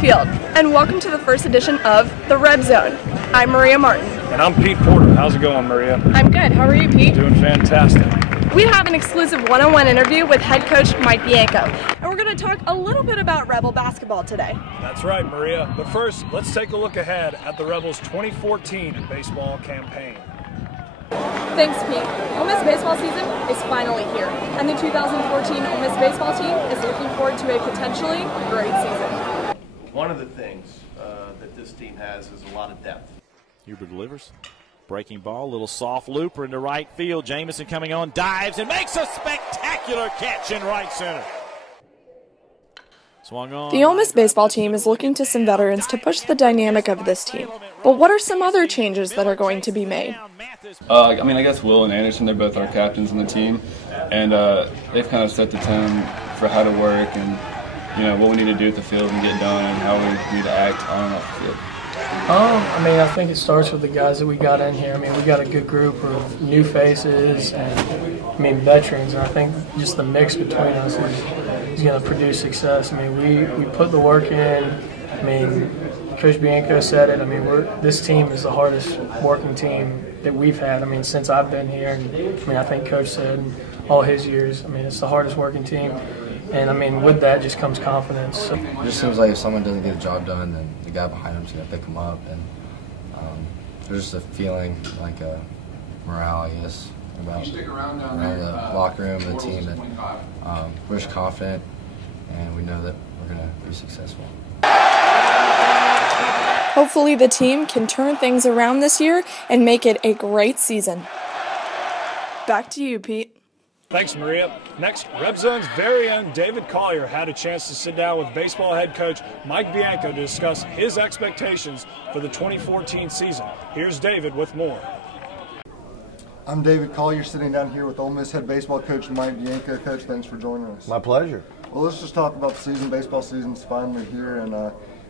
Field, and welcome to the first edition of the Reb Zone. I'm Maria Martin. And I'm Pete Porter. How's it going, Maria? I'm good. How are you, Pete? Doing fantastic. We have an exclusive one-on-one interview with head coach Mike Bianco, and we're going to talk a little bit about Rebel basketball today. That's right, Maria. But first, let's take a look ahead at the Rebels' 2014 baseball campaign. Thanks, Pete. Ole Miss baseball season is finally here, and the 2014 Ole Miss baseball team is looking forward to a potentially great season. One of the things that this team has is a lot of depth. Huber delivers. Breaking ball, little soft looper into right field. Jamison coming on, dives and makes a spectacular catch in right center. Swung on. The Ole Miss baseball team is looking to some veterans to push the dynamic of this team. But what are some other changes that are going to be made? I guess Will and Anderson, they're both our captains on the team, and they've kind of set the tone for how to work and what we need to do at the field and get done and how we need to act on and off the field. I think it starts with the guys that we got in here. We got a good group of new faces and, veterans. And I think just the mix between us is going to produce success. We put the work in. Coach Bianco said it. This team is the hardest working team that we've had. Since I've been here. And I think Coach said in all his years. It's the hardest working team. And with that just comes confidence. It just seems like if someone doesn't get a job done, then the guy behind him is going to pick them up. And there's just a feeling like morale, I guess, about around the locker room and the team that we're just confident and we know that we're going to be successful. Hopefully the team can turn things around this year and make it a great season. Back to you, Pete. Thanks, Maria. Next, Reb Zone's very own David Collier had a chance to sit down with baseball head coach Mike Bianco to discuss his expectations for the 2014 season. Here's David with more. I'm David Collier, sitting down here with Ole Miss head baseball coach Mike Bianco. Coach, thanks for joining us. My pleasure. Well, let's just talk about the season. Baseball season's finally here, and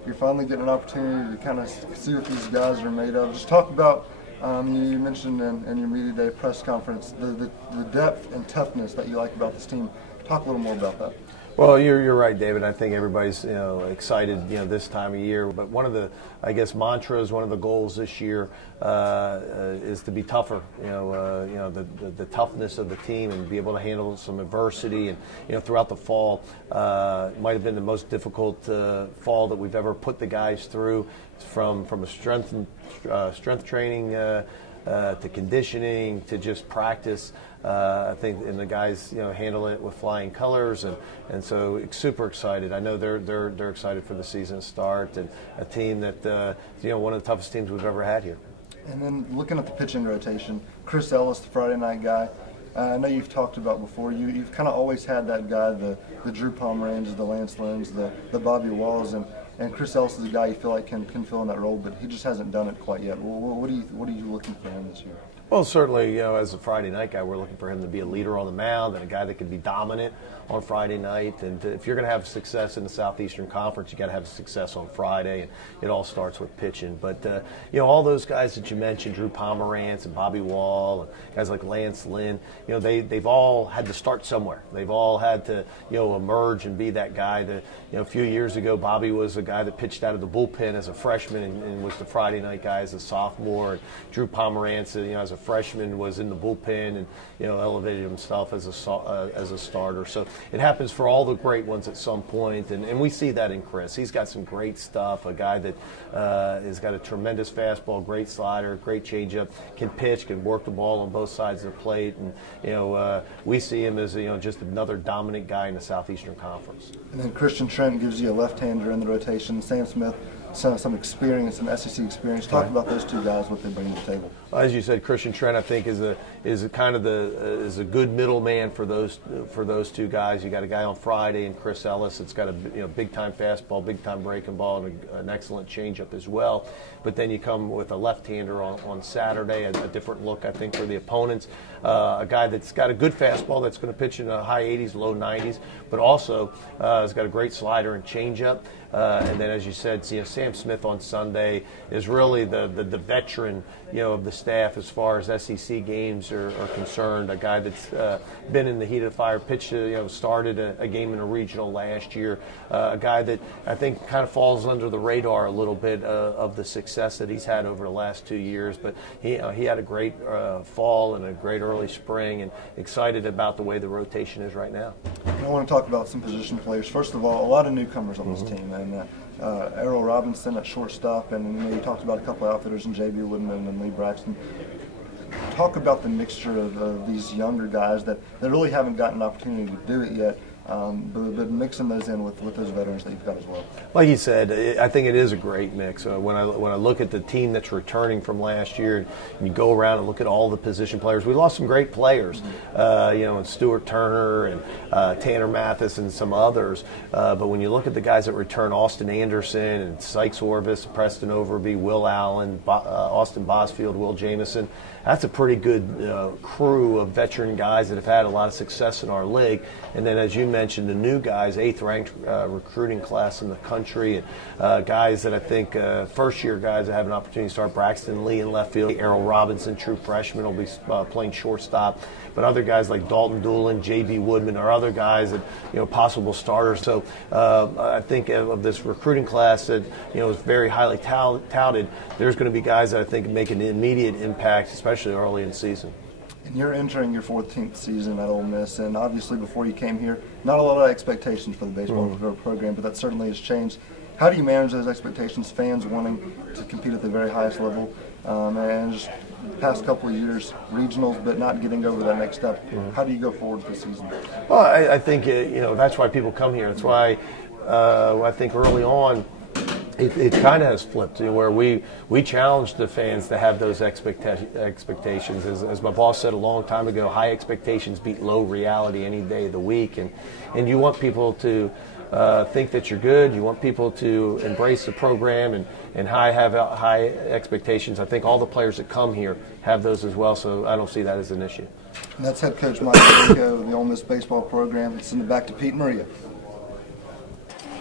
you're finally getting an opportunity to kind of see what these guys are made of. Just talk about, you mentioned in your media day press conference, the depth and toughness that you like about this team. Talk a little more about that. Well, you're right, David. I think everybody's excited this time of year. But one of the mantras, one of the goals this year is to be tougher. The toughness of the team and be able to handle some adversity. And throughout the fall, might have been the most difficult fall that we've ever put the guys through, from a strength training to conditioning to just practice. I think, and the guys, handle it with flying colors, and so super excited. I know they're excited for the season start, and a team that one of the toughest teams we've ever had here. And then looking at the pitching rotation, Chris Ellis, the Friday night guy. I know you've talked about before. You've kind of always had that guy, the Drew Pomeranz, the Lance Lynn's, the Bobby Walls, and Chris Ellis is a guy you feel like can fill in that role, but he just hasn't done it quite yet. What are you looking for him this year? Well, certainly, as a Friday night guy, we're looking for him to be a leader on the mound and a guy that can be dominant on Friday night. And if you're going to have success in the Southeastern Conference, you got to have success on Friday, and it all starts with pitching. But all those guys that you mentioned, Drew Pomeranz and Bobby Wall, and guys like Lance Lynn, they've all had to start somewhere. They've all had to emerge and be that guy. That a few years ago, Bobby was a guy that pitched out of the bullpen as a freshman and was the Friday night guy as a sophomore. And Drew Pomeranz, as a freshman, was in the bullpen and elevated himself as a starter. So it happens for all the great ones at some point, and we see that in Chris. He's got some great stuff. A guy that has got a tremendous fastball, great slider, great changeup, can pitch, can work the ball on both sides of the plate, and we see him as just another dominant guy in the Southeastern Conference. And then Christian Trent gives you a left-hander in the rotation. Sam Smith, some experience, some SEC experience. Talk about those two guys, what they bring to the table. As you said, Christian Trent, I think, is a good middleman for those two guys. You got a guy on Friday and Chris Ellis. It's got a big time fastball, big time breaking ball, and an excellent changeup as well. But then you come with a left-hander on Saturday, a different look, I think, for the opponents. A guy that's got a good fastball that's going to pitch in the high 80s, low 90s, but also has got a great slider and changeup. And then, as you said, Sam Smith on Sunday is really the veteran, of the staff as far as SEC games are concerned. A guy that's been in the heat of the fire, pitched, started a game in a regional last year. A guy that I think kind of falls under the radar a little bit of the success that he's had over the last 2 years. But he had a great fall and a great early spring, and excited about the way the rotation is right now. I want to talk about some position players. First of all, a lot of newcomers on this team, and Errol Robinson at shortstop, and you talked about a couple of outfitters in J.B. Woodman and Lee Braxton. Talk about the mixture of these younger guys that really haven't gotten an opportunity to do it yet, but mixing those in with those veterans that you've got as well. Like you said, I think it is a great mix. When I look at the team that's returning from last year, and you go around and look at all the position players, we lost some great players, and Stuart Turner and Tanner Mathis and some others. But when you look at the guys that return, Austin Anderson and Sykes Orvis, Preston Overby, Will Allen, Austin Bosfield, Will Jamison, that's a pretty good crew of veteran guys that have had a lot of success in our league. And then, as you mentioned, the new guys, 8th ranked recruiting class in the country, and guys that I think first-year guys that have an opportunity to start. Braxton Lee in left field, Errol Robinson, true freshman, will be playing shortstop. But other guys like Dalton Doolin, J.B. Woodman are other guys that, possible starters. So I think of this recruiting class that, is very highly touted, there's going to be guys that I think make an immediate impact, especially early in the season. And you're entering your 14th season at Ole Miss, and obviously before you came here, not a lot of expectations for the baseball program, but that certainly has changed. How do you manage those expectations, fans wanting to compete at the very highest level, and just past couple of years, regionals, but not getting over that next step? How do you go forward this season? Well, I think, that's why people come here. That's why I think early on, it kind of has flipped, where we challenge the fans to have those expectations. As my boss said a long time ago, high expectations beat low reality any day of the week. And you want people to think that you're good. You want people to embrace the program and have high expectations. I think all the players that come here have those as well, so I don't see that as an issue. And that's head coach Mike Bianco of the Ole Miss baseball program. Send it back to Pete and Maria.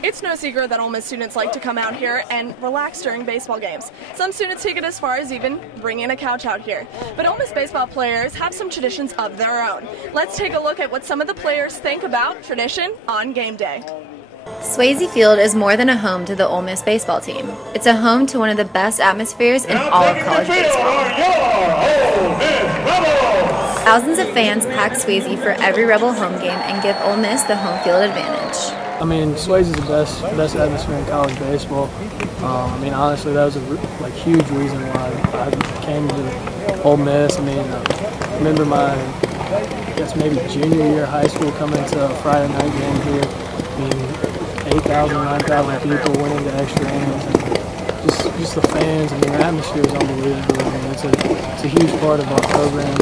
It's no secret that Ole Miss students like to come out here and relax during baseball games. Some students take it as far as even bringing a couch out here. But Ole Miss baseball players have some traditions of their own. Let's take a look at what some of the players think about tradition on game day. Swayze Field is more than a home to the Ole Miss baseball team. It's a home to one of the best atmospheres in all of college baseball. Thousands of fans pack Swayze for every Rebel home game and give Ole Miss the home field advantage. I mean, Swayze is the best atmosphere in college baseball. Honestly, that was a huge reason why I came to Ole Miss. I remember my, maybe junior year of high school coming to a Friday night game here. 8,000, 9,000 people went into extra innings, and just the fans. The atmosphere is unbelievable. It's a huge part of our program and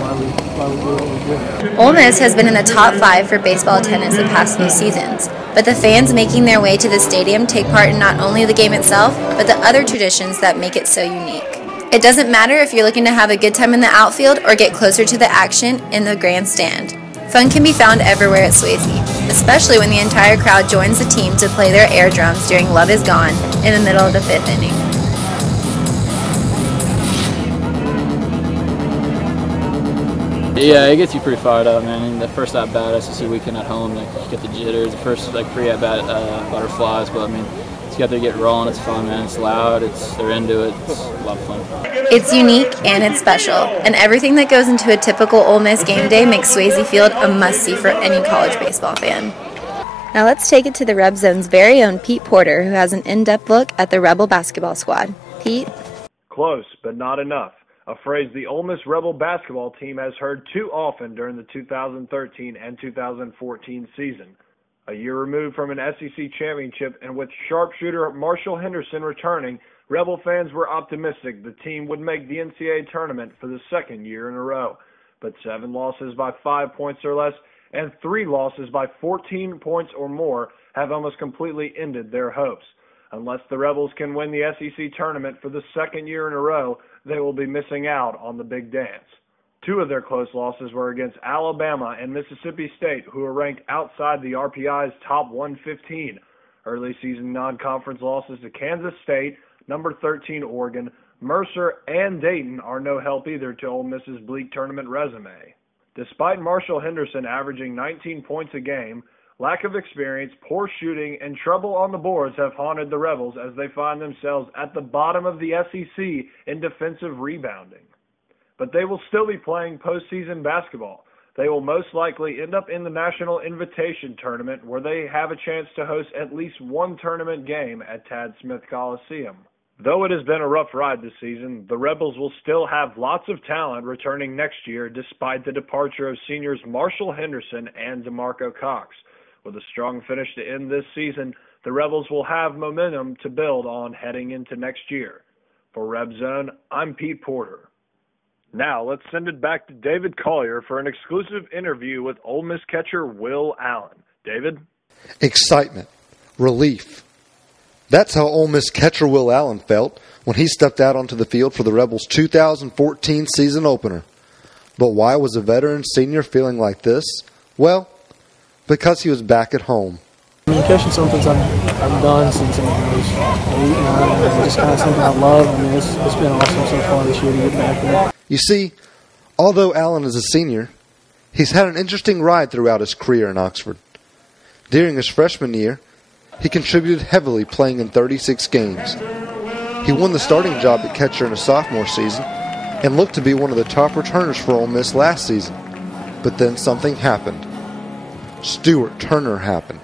why we do what we do. Ole Miss has been in the top 5 for baseball attendance the past few seasons, but the fans making their way to the stadium take part in not only the game itself, but the other traditions that make it so unique. It doesn't matter if you're looking to have a good time in the outfield or get closer to the action in the grandstand. Fun can be found everywhere at Swayze, especially when the entire crowd joins the team to play their air drums during Love Is Gone in the middle of the 5th inning. Yeah, it gets you pretty fired up, man. The first at-bat, SEC weekend at home, you get the jitters. The first pre-at-bat butterflies, but you got to get rolling. It's fun, man. It's loud. They're into it. It's a lot of fun. It's unique and it's special, and everything that goes into a typical Ole Miss game day makes Swayze Field a must-see for any college baseball fan. Now let's take it to the Reb Zone's very own Pete Porter, who has an in-depth look at the Rebel basketball squad. Pete? Close, but not enough. A phrase the Ole Miss Rebel basketball team has heard too often during the 2013 and 2014 season. A year removed from an SEC championship and with sharpshooter Marshall Henderson returning, Rebel fans were optimistic the team would make the NCAA tournament for the second year in a row. But 7 losses by 5 points or less and 3 losses by 14 points or more have almost completely ended their hopes. Unless the Rebels can win the SEC tournament for the second year in a row, they will be missing out on the big dance. 2 of their close losses were against Alabama and Mississippi State, who are ranked outside the RPI's top 115. Early season non-conference losses to Kansas State, number 13 Oregon, Mercer and Dayton are no help either to Ole Miss's bleak tournament resume. Despite Marshall Henderson averaging 19 points a game, lack of experience, poor shooting, and trouble on the boards have haunted the Rebels as they find themselves at the bottom of the SEC in defensive rebounding. But they will still be playing postseason basketball. They will most likely end up in the National Invitation Tournament, where they have a chance to host at least one tournament game at Tad Smith Coliseum. Though it has been a rough ride this season, the Rebels will still have lots of talent returning next year despite the departure of seniors Marshall Henderson and DeMarco Cox. With a strong finish to end this season, the Rebels will have momentum to build on heading into next year. For Reb Zone, I'm Pete Porter. Now let's send it back to David Collier for an exclusive interview with Ole Miss catcher Will Allen. David? Excitement. Relief. That's how Ole Miss catcher Will Allen felt when he stepped out onto the field for the Rebels' 2014 season opener. But why was a veteran senior feeling like this? Well, because he was back at home. I mean, catching something I've done since I was 8, 9, and just kind of something I love. I mean, it's been awesome so far this year to get back there. You see, although Allen is a senior, he's had an interesting ride throughout his career in Oxford. During his freshman year, he contributed heavily, playing in 36 games. He won the starting job at catcher in his sophomore season and looked to be one of the top returners for Ole Miss last season. But then something happened. Stuart Turner happened.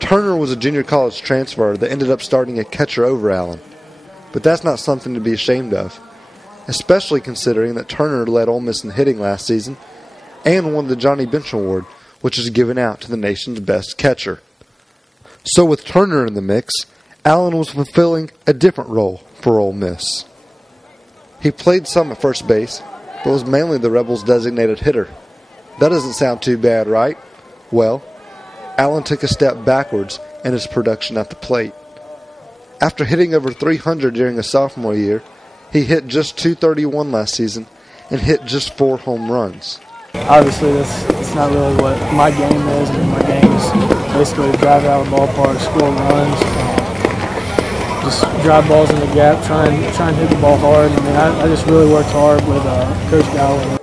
Turner was a junior college transfer that ended up starting at catcher over Allen. But that's not something to be ashamed of, especially considering that Turner led Ole Miss in hitting last season and won the Johnny Bench Award, which is given out to the nation's best catcher. So with Turner in the mix, Allen was fulfilling a different role for Ole Miss. He played some at first base, but was mainly the Rebels' designated hitter. That doesn't sound too bad, right? Well, Allen took a step backwards in his production at the plate. After hitting over 300 during his sophomore year, he hit just .231 last season and hit just 4 home runs. Obviously, that's not really what my game is. I mean, my game is basically drive out of the ballpark, score runs, just drive balls in the gap, try and hit the ball hard. I mean, I just really worked hard with Coach Dowling.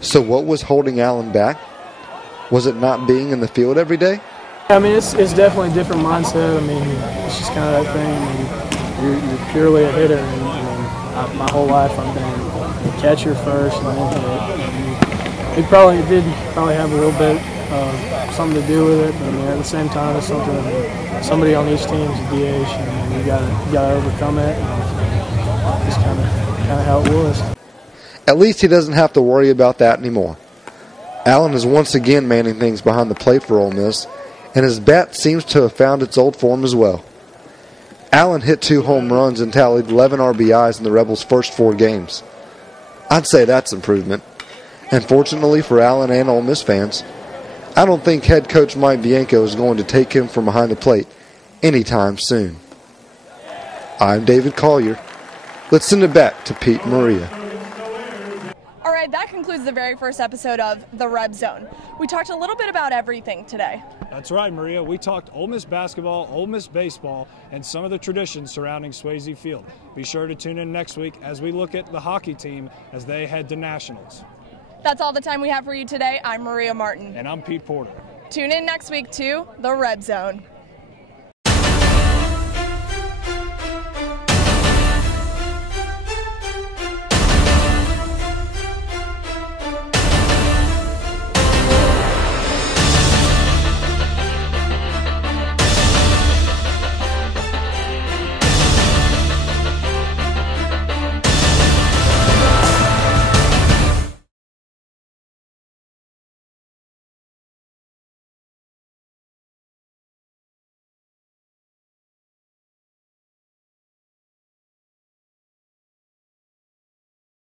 So what was holding Allen back? Was it not being in the field every day? I mean, it's definitely a different mindset. I mean, it's just kind of that thing. I mean, you're purely a hitter. And my whole life I've been a catcher first and then hit. It did have a little bit of something to do with it, but I mean, at the same time, it's something that somebody on each team is a DH, and you gotta overcome it. And just kind of how it was. At least he doesn't have to worry about that anymore. Allen is once again manning things behind the plate for Ole Miss, and his bat seems to have found its old form as well. Allen hit 2 home runs and tallied 11 RBIs in the Rebels' first 4 games. I'd say that's improvement. And fortunately for Allen and Ole Miss fans, I don't think head coach Mike Bianco is going to take him from behind the plate anytime soon. I'm David Collier. Let's send it back to Pete and Maria. All right, that concludes the very first episode of The Reb Zone. We talked a little bit about everything today. That's right, Maria. We talked Ole Miss basketball, Ole Miss baseball, and some of the traditions surrounding Swayze Field. Be sure to tune in next week as we look at the hockey team as they head to nationals. That's all the time we have for you today. I'm Maria Martin. And I'm Pete Porter. Tune in next week to The Reb Zone.